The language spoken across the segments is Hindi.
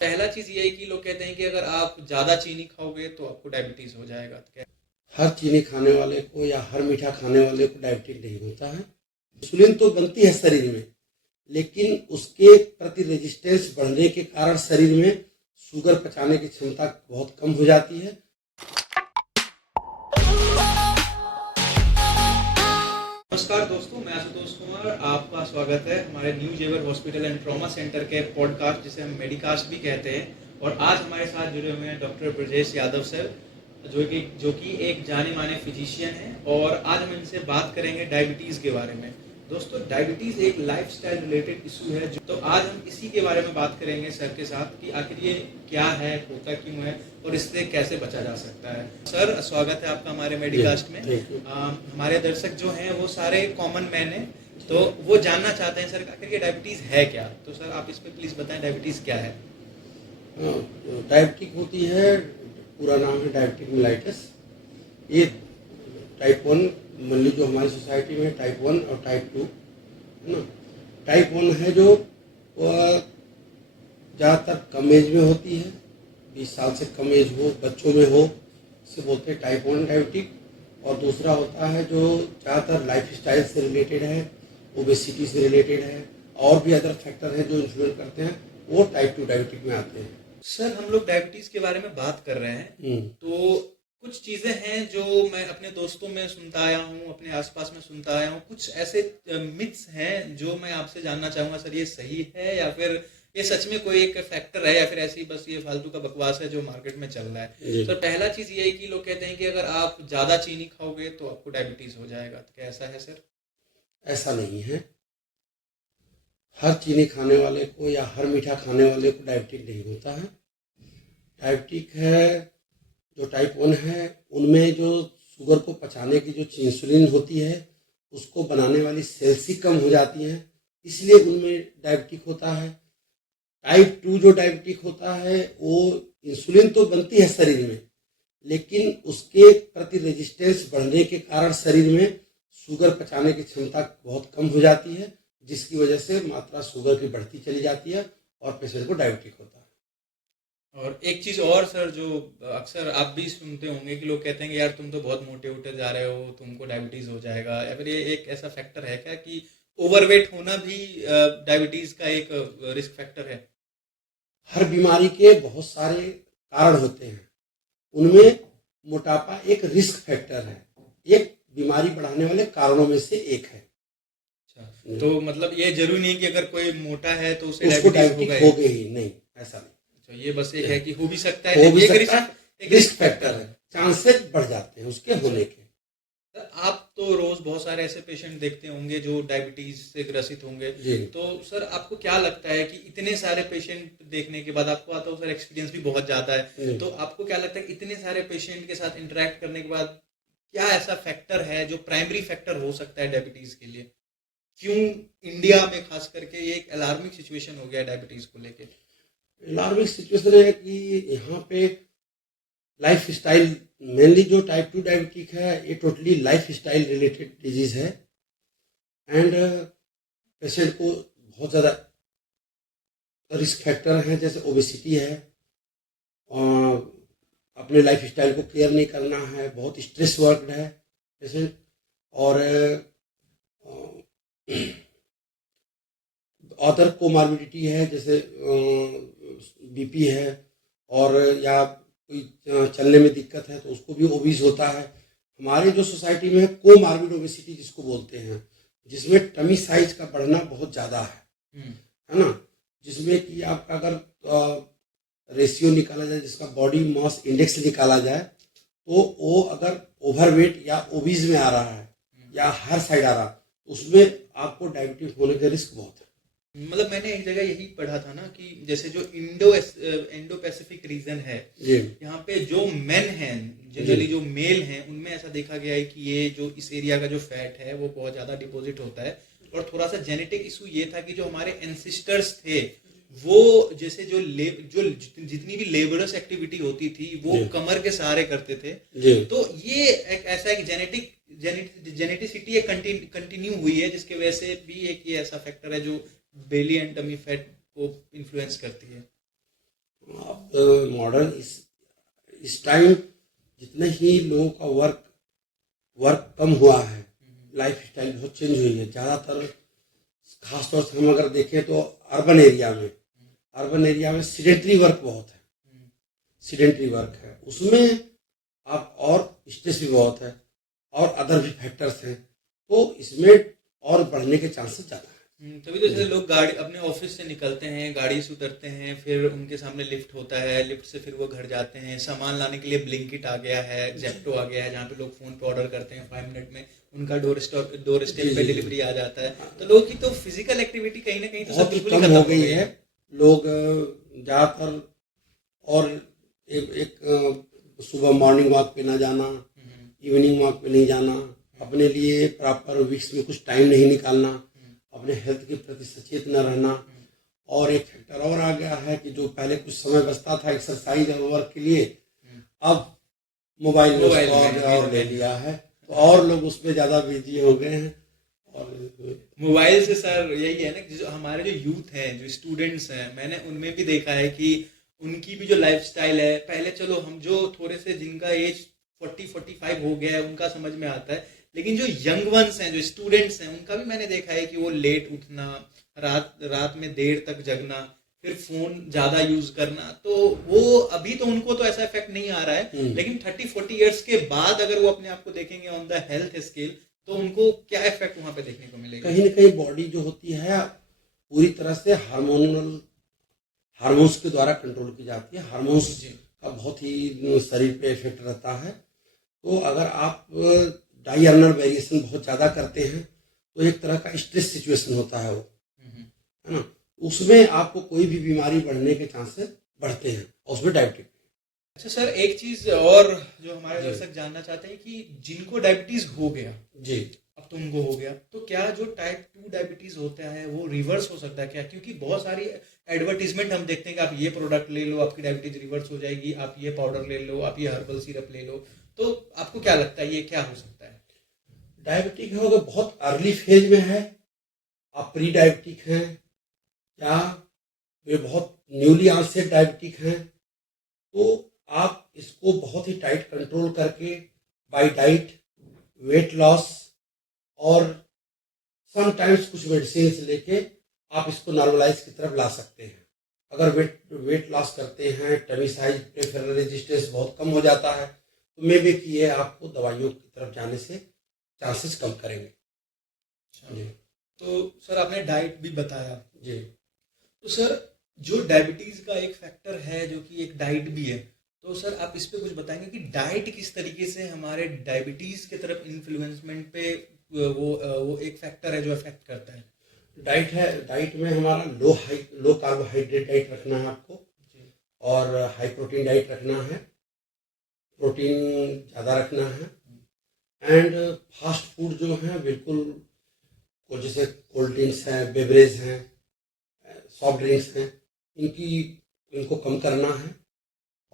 पहला चीज ये है कि लोग कहते हैं कि अगर आप ज्यादा चीनी खाओगे तो आपको डायबिटीज हो जाएगा। हर चीनी खाने वाले को या हर मीठा खाने वाले को डायबिटीज नहीं होता है। इंसुलिन तो बनती है शरीर में, लेकिन उसके प्रति रेजिस्टेंस बढ़ने के कारण शरीर में शुगर पचाने की क्षमता बहुत कम हो जाती है। नमस्कार दोस्तों, मैं आशुतोष कुमार, आपका स्वागत है हमारे न्यू जेवर हॉस्पिटल एंड ट्रॉमा सेंटर के पॉडकास्ट जिसे हम मेडिकास्ट भी कहते हैं। और आज हमारे साथ जुड़े हुए हैं डॉक्टर ब्रजेश यादव सर, जो कि एक जाने माने फिजिशियन हैं। और आज हम इनसे बात करेंगे डायबिटीज़ के बारे में। दोस्तों, डायबिटीज़ एक लाइफस्टाइल रिलेटेड इशू है, तो आज हम इसी के बारे में बात करेंगे सर के साथ कि आखिर ये क्या है, होता क्यों है और इससे कैसे बचा जा सकता है। सर, स्वागत है आपका हमारे मेडिकास्ट में। हमारे दर्शक जो हैं वो सारे कॉमन मैन हैं, तो वो जानना चाहते हैं सर आखिर ये डायबिटीज़ है क्या। तो सर आप इस पर प्लीज़ बताएं, डायबिटीज़ क्या है। डायबिटिक होती है, पूरा नाम है डायबिटिक मेलाइटिस। ये टाइप 1 मान ली जो हमारी सोसाइटी में टाइप 1 और टाइप 2 है ना। टाइप 1 है जो ज़्यादातर कम एज में होती है, 20 साल से कम एज हो, बच्चों में हो, इसे बोलते हैं टाइप 1 डायबिटिक। और दूसरा होता है जो ज़्यादातर लाइफ स्टाइल से रिलेटेड है, ओबेसिटी से रिलेटेड है, और भी अदर फैक्टर हैं जो इन्फ्लुएंस करते हैं, वो टाइप 2 डायबिटिक में आते हैं। सर, हम लोग डायबिटीज के बारे में बात कर रहे हैं, तो कुछ चीजें हैं जो मैं अपने दोस्तों में सुनता आया हूँ, अपने आसपास में सुनता आया हूँ। कुछ ऐसे मिथ्स हैं जो मैं आपसे जानना चाहूंगा सर, ये सही है या फिर ये सच में कोई एक फैक्टर है या फिर ऐसी बस ये फालतू का बकवास है जो मार्केट में चल रहा है। सर, पहला चीज ये है कि लोग कहते हैं कि अगर आप ज्यादा चीनी खाओगे तो आपको डायबिटीज हो जाएगा। तो क्या ऐसा है सर? ऐसा नहीं है। हर चीनी खाने वाले को या हर मीठा खाने वाले को डायबिटीज नहीं होता है। डायबिटिक है जो टाइप 1 है, उनमें जो शुगर को पचाने की जो इंसुलिन होती है उसको बनाने वाली सेल्स ही कम हो जाती हैं, इसलिए उनमें डायबिटिक होता है। टाइप 2 जो डायबिटिक होता है वो इंसुलिन तो बनती है शरीर में, लेकिन उसके प्रति रेजिस्टेंस बढ़ने के कारण शरीर में शुगर पचाने की क्षमता बहुत कम हो जाती है, जिसकी वजह से मात्रा शुगर की बढ़ती चली जाती है और पेशेंट को डायबिटिक होता है। और एक चीज और सर, जो अक्सर आप भी सुनते होंगे कि लोग कहते हैं कि यार तुम तो बहुत मोटे होते जा रहे हो, तुमको डायबिटीज हो जाएगा। या फिर ये एक ऐसा फैक्टर है क्या कि ओवरवेट होना भी डायबिटीज का एक रिस्क फैक्टर है? हर बीमारी के बहुत सारे कारण होते हैं, उनमें मोटापा एक रिस्क फैक्टर है, एक बीमारी बढ़ाने वाले कारणों में से एक है। अच्छा, तो मतलब ये जरूरी नहीं कि अगर कोई मोटा है तो उसे उसको डायबिटीज डायबिटिक होगा ही नहीं, ऐसा नहीं। अच्छा, ये बस एक है कि हो भी सकता है, हो भी एक सकता है, एक रिस्क फैक्टर है, चांसेस बढ़ जाते हैं उसके होने के। आप तो रोज बहुत सारे ऐसे पेशेंट देखते होंगे जो डायबिटीज से ग्रसित होंगे, तो सर आपको क्या लगता है कि इतने सारे पेशेंट देखने के बाद, आपको आता हो सर एक्सपीरियंस भी बहुत ज्यादा है, तो आपको क्या लगता है कि इतने सारे पेशेंट के साथ इंटरेक्ट करने के बाद क्या ऐसा फैक्टर है जो प्राइमरी फैक्टर हो सकता है डायबिटीज के लिए? क्यों इंडिया में खास करके ये एक अलार्मिंग सिचुएशन हो गया डायबिटीज को लेके? अलार्मिंग सिचुएशन है कि यहाँ पे लाइफ स्टाइल, मेनली जो टाइप 2 डायबिटिक है ये totally life style related disease है। एंड पेशेंट को बहुत ज़्यादा रिस्क फैक्टर हैं, जैसे ओबेसिटी है, अपने लाइफ स्टाइल को केयर नहीं करना है, बहुत स्ट्रेस वर्कड है पेशेंट, और अदर कोमार्बिडिटी है, जैसे बीपी है, और या कोई चलने में दिक्कत है तो उसको भी ओबीज होता है। हमारे जो सोसाइटी में कोमार्बिड ओबेसिटी जिसको बोलते हैं, जिसमें टमी साइज का बढ़ना बहुत ज़्यादा है ना, जिसमें कि आपका अगर रेशियो निकाला जाए, जिसका बॉडी मास इंडेक्स निकाला जाए, तो वो अगर ओवरवेट या ओबीज में आ रहा है या हर साइड आ रहा है, उसमें आपको डायबिटीज होने का रिस्क बहुत है। मतलब मैंने एक जगह यही पढ़ा था ना कि जैसे जो इंडो पैसिफिक रीजन है, यहाँ पे जो मेन हैं, जनरली जो मेल हैं, उनमें ऐसा देखा गया है कि ये जो इस एरिया का जो फैट है वो बहुत ज्यादा डिपॉजिट होता है। और थोड़ा सा जेनेटिक इशू ये था कि जो हमारे एंसिस्टर्स थे वो जैसे जो जितनी भी लेबरस एक्टिविटी होती थी वो कमर के सहारे करते थे। तो ये एक ऐसा है कि जेनेटिसिटी एक कंटिन्यू हुई है, जिसके वजह से भी एक ये ऐसा फैक्टर है जो बेली एंड टमी फैट को इन्फ्लुएंस करती है। बहुत मॉडर्न इस टाइम जितने ही लोगों का वर्क कम हुआ है, लाइफ स्टाइल बहुत चेंज हुई है। ज़्यादातर खासतौर से हम अगर देखें तो अर्बन एरिया में सीडेंटरी वर्क बहुत है, सीडेंटरी वर्क है, उसमें आप और स्ट्रेस भी बहुत है और अदर भी फैक्टर्स हैं, तो इसमें और बढ़ने के चांसेस ज़्यादा है। तभी तो जैसे लोग गाड़ी अपने ऑफिस से निकलते हैं, गाड़ी से उतरते हैं, फिर उनके सामने लिफ्ट होता है, लिफ्ट से फिर वो घर जाते हैं, सामान लाने के लिए ब्लिंकिट आ गया है, जेप्टो आ गया है, जहाँ पे लोग फोन पे ऑर्डर करते हैं, 5 मिनट में उनका डोर स्टेप पे जी। डिलीवरी आ जाता है। तो लोगों की तो फिजिकल एक्टिविटी कहीं ना कहीं तो सब बहुत ही बिल्कुल ही कम खत्म हो गई है। लोग ज़्यादातर और एक सुबह मॉर्निंग वॉक पे ना जाना, इवनिंग वॉक पे नहीं जाना, अपने लिए प्रॉपर वीक्स में कुछ टाइम नहीं निकालना, अपने हेल्थ के प्रति सचेत न रहना। और एक फैक्टर और आ गया है कि जो पहले कुछ समय बचता था एक्सरसाइज और वर्क के लिए, अब मोबाइल ने उसको और ले लिया है, तो और लोग उसमें ज़्यादा बिजी हो गए हैं। और मोबाइल से सर यही है ना कि जो हमारे जो यूथ हैं, जो स्टूडेंट्स हैं, मैंने उनमें भी देखा है कि उनकी भी जो लाइफस्टाइल है, पहले चलो हम जो थोड़े से जिनका एज 40-45 हो गया है उनका समझ में आता है, लेकिन जो यंग वंस हैं, जो स्टूडेंट्स हैं, उनका भी मैंने देखा है कि वो लेट उठना, रात रात में देर तक जगना, फिर फोन ज्यादा यूज करना, तो वो अभी तो उनको तो ऐसा इफेक्ट नहीं आ रहा है, लेकिन 30-40 इयर्स के बाद अगर वो अपने आप को देखेंगे ऑन द हेल्थ स्केल, तो उनको क्या इफेक्ट वहां पे देखने को मिलेगा? कहीं ना कहीं बॉडी जो होती है पूरी तरह से हार्मोन्स के द्वारा कंट्रोल की जाती है। हार्मोन्स का बहुत ही शरीर पे इफेक्ट रहता है। तो अगर आप डायर्नल वेरिएशन बहुत ज़्यादा करते हैं तो एक तरह का स्ट्रेस सिचुएशन होता है वो, है ना, उसमें आपको कोई भी बीमारी बढ़ने के चांसेस बढ़ते हैं, और उसमें डायबिटीज। अच्छा सर, एक चीज और जो हमारे दर्शक जानना चाहते हैं कि जिनको डायबिटीज हो गया जी, अब तो उनको हो गया, तो क्या जो टाइप 2 डायबिटीज होता है वो रिवर्स हो सकता है क्या? क्योंकि बहुत सारी एडवर्टीजमेंट हम देखते हैं कि आप ये प्रोडक्ट ले लो, आपकी डायबिटीज रिवर्स हो जाएगी, आप ये पाउडर ले लो, आप ये हर्बल सिरप ले लो, तो आपको क्या लगता है ये क्या हो सकता है? डायबिटिक है अगर बहुत अर्ली फेज में है, आप प्री डायबिटिक हैं, या वे बहुत न्यूली ऑनसेट डायबिटिक हैं, तो आप इसको बहुत ही टाइट कंट्रोल करके बाय डाइट, वेट लॉस और समटाइम्स कुछ मेडिसिन लेके आप इसको नॉर्मलाइज की तरफ ला सकते हैं। अगर वेट लॉस करते हैं, टमी साइज प्रेफरल रेजिस्टेंस बहुत कम हो जाता है, तो मे बी कि ये आपको दवाइयों की तरफ जाने से चांसेस कम करेंगे। जी। तो सर आपने डाइट भी बताया जी, तो सर जो डायबिटीज का एक फैक्टर है जो कि एक डाइट भी है, तो सर आप इस पे कुछ बताएंगे कि डाइट किस तरीके से हमारे डायबिटीज के तरफ इन्फ्लुएंसमेंट पे वो एक फैक्टर है जो अफेक्ट करता है? डाइट में हमारा लो कार्बोहाइड्रेट डाइट रखना है आपको, और हाई प्रोटीन डाइट रखना है, प्रोटीन ज़्यादा रखना है, एंड फास्ट फूड जो है बिल्कुल, जैसे कोल्ड ड्रिंक्स हैं, बेवरेज हैं, सॉफ्ट ड्रिंक्स हैं, इनको कम करना है,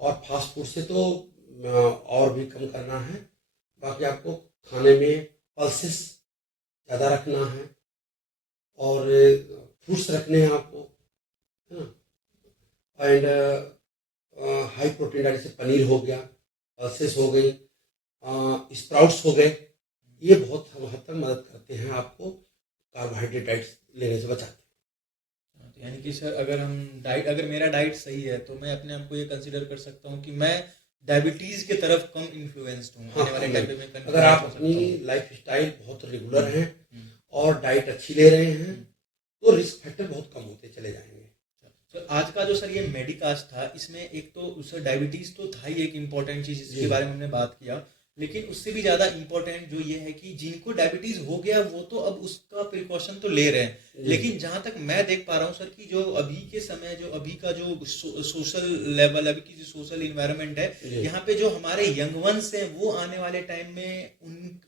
और फास्ट फूड से तो और भी कम करना है। बाकी आपको खाने में पल्सेस ज़्यादा रखना है, और फ्रूट्स रखने हैं आपको, है ना, एंड हाई प्रोटीन डाइट जैसे पनीर हो गया, पल्सेस हो गई, स्प्राउट्स हो गए, ये बहुत हद तक मदद करते हैं आपको कार्बोहाइड्रेट डाइट लेने से बचाते हैं। तो यानी कि सर अगर मेरा डाइट सही है तो मैं अपने आप को ये कंसीडर कर सकता हूँ कि मैं डायबिटीज के तरफ कम इन्फ्लुएंस्ड हूँ आने वाले टाइम पे। मैं अगर आप अपनी लाइफ स्टाइल बहुत रेगुलर हैं और डाइट अच्छी ले रहे हैं, तो रिस्क फैक्टर बहुत कम होते चले जाएंगे। तो आज का जो सर ये मेडिकास्ट था, इसमें एक तो सर डायबिटीज तो था ही एक इम्पोर्टेंट चीज जिसके बारे में हमने बात किया, लेकिन उससे भी ज्यादा इम्पोर्टेंट जो ये है कि जिनको डायबिटीज हो गया वो तो अब उसका प्रिकॉशन तो ले रहे हैं, लेकिन जहां तक मैं देख पा रहा हूँ सर कि जो अभी के समय, जो अभी का जो सोशल लेवल, अभी की जो सोशल इन्वायरमेंट है, यहाँ पे जो हमारे यंग वंस हैं वो आने वाले टाइम में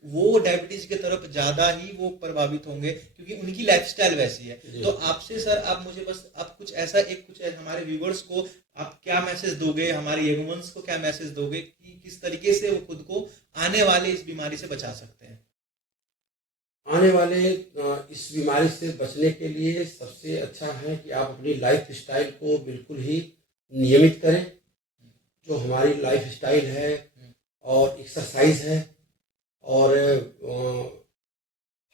वो डायबिटीज की तरफ ज्यादा ही वो प्रभावित होंगे क्योंकि उनकी लाइफस्टाइल वैसी है। तो आपसे सर आप मुझे बस आप कुछ ऐसा कुछ हमारे व्यूवर्स को आप क्या मैसेज दोगे, हमारे यंग वंस को क्या मैसेज दोगे कि किस तरीके से वो खुद को आने वाले इस बीमारी से बचा सकते हैं? आने वाले इस बीमारी से बचने के लिए सबसे अच्छा है कि आप अपनी लाइफ स्टाइल को बिल्कुल ही नियमित करें, जो हमारी लाइफ स्टाइल है और एक्सरसाइज है और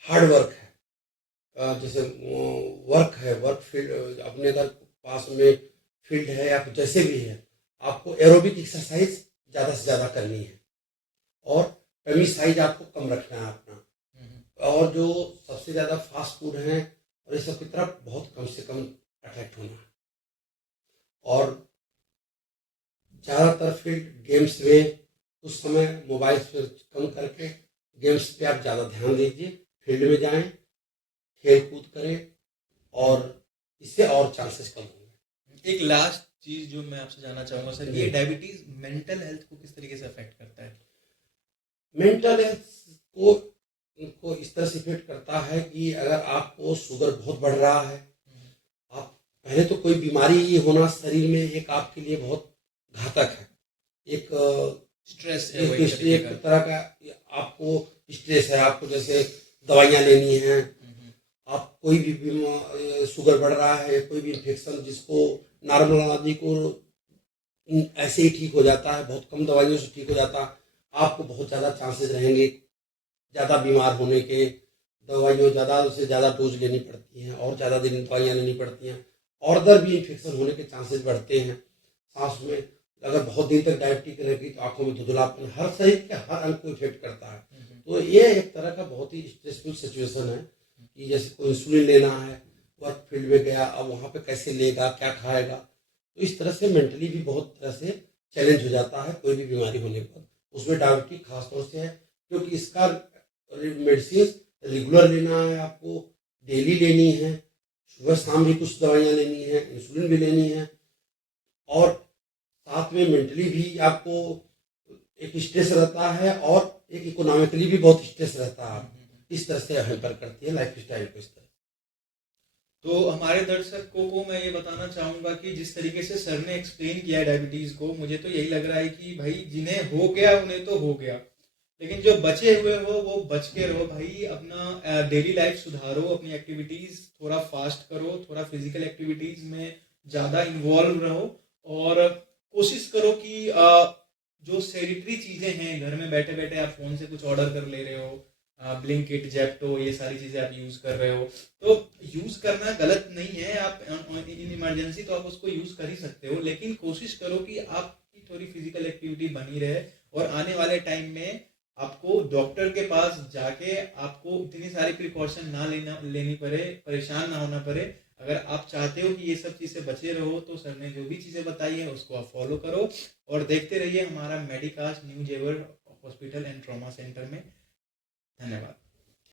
हार्ड वर्क है, जैसे वर्क है, वर्क फील्ड अपने घर पास में फील्ड है या फिर जैसे भी है, आपको एरोबिक एक्सरसाइज ज़्यादा से ज़्यादा करनी है और टमी साइज आपको कम रखना है अपना, और जो सबसे ज़्यादा फास्ट फूड हैं और इस सब की तरफ बहुत कम से कम अट्रैक्ट होना है। और ज़्यादातर फील्ड गेम्स में उस समय मोबाइल से कम करके गेम्स पे आप ज़्यादा ध्यान दीजिए, फील्ड में जाएं, खेल कूद करें और इससे और चांसेस कम होंगे। एक लास्ट चीज जो मैं आपसे जानना चाहूंगा सर, ये जी। डायबिटीज मेंटल हेल्थ को किस तरीके से अफेक्ट करता है? मेंटल हेल्थ को इस तरह से इफेक्ट करता है कि अगर आपको शुगर बहुत बढ़ रहा है, आप पहले तो कोई बीमारी होना शरीर में एक आपके लिए बहुत घातक है, एक स्ट्रेस है, एक, वही एक, तरीके एक का। तरह का आपको स्ट्रेस है, आपको जैसे दवाइयाँ लेनी हैं, आप कोई भी शुगर बढ़ रहा है, कोई भी इन्फेक्शन जिसको नॉर्मल आदमी को ऐसे ही ठीक हो जाता है, बहुत कम दवाइयों से ठीक हो जाता है, आपको बहुत ज़्यादा चांसेस रहेंगे ज़्यादा बीमार होने के, दवाइयों ज़्यादा से ज़्यादा डोज लेनी पड़ती हैं और ज़्यादा दिन दवाइयाँ लेनी पड़ती हैं, और अदर भी इन्फेक्शन होने के चांसेस बढ़ते हैं। सांस में अगर बहुत दिन तक डायबिटीज रहेगी तो आंखों में धुंधलापन हर शरीर के हर अंग को इफेक्ट करता है। तो ये एक तरह का बहुत ही स्ट्रेसफुल सिचुएशन है कि जैसे कोई इंसुलिन लेना है, वर्क फील्ड में गया, अब वहाँ पे कैसे लेगा, क्या खाएगा, तो इस तरह से मेंटली भी बहुत तरह से चैलेंज हो जाता है कोई भी बीमारी होने पर। उसमें डायबिटीज खासतौर से है क्योंकि इसका मेडिसिन रेगुलर लेना है, आपको डेली लेनी है, सुबह शाम भी कुछ दवाइयाँ लेनी है, इंसुलिन भी लेनी है, और साथ में मेंटली भी आपको एक स्ट्रेस रहता है और एक इकोनॉमिकली भी बहुत स्ट्रेस रहता है। इस तरह से हैम्पर करती है लाइफ स्टाइल को इस तरह। तो हमारे दर्शकों को मैं ये बताना चाहूंगा कि जिस तरीके से सर ने एक्सप्लेन किया है डायबिटीज को, मुझे तो यही लग रहा है कि भाई जिन्हें हो गया उन्हें तो हो गया, लेकिन जो बचे हुए हो वो बच के रहो भाई, अपना डेली लाइफ सुधारो, अपनी एक्टिविटीज थोड़ा फास्ट करो, थोड़ा फिजिकल एक्टिविटीज में ज़्यादा इन्वॉल्व रहो, और कोशिश करो कि जो सेडिटरी चीज़ें हैं, घर में बैठे बैठे आप फ़ोन से कुछ ऑर्डर कर ले रहे हो, ब्लिंकिट, जेप्टो, ये सारी चीज़ें आप यूज़ कर रहे हो, तो यूज़ करना गलत नहीं है, आप इन इमरजेंसी तो आप उसको यूज़ कर ही सकते हो, लेकिन कोशिश करो कि आपकी थोड़ी फिजिकल एक्टिविटी बनी रहे, और आने वाले टाइम में आपको डॉक्टर के पास जाके आपको इतनी सारी प्रिकॉशन ना लेनी पड़े, परेशान ना होना पड़े। अगर आप चाहते हो कि ये सब चीज़ें बचे रहो तो सर ने जो भी चीज़ें बताई है उसको आप फॉलो करो, और देखते रहिए हमारा मेडिकास्ट न्यू जेवर हॉस्पिटल एंड ट्रॉमा सेंटर में। धन्यवाद।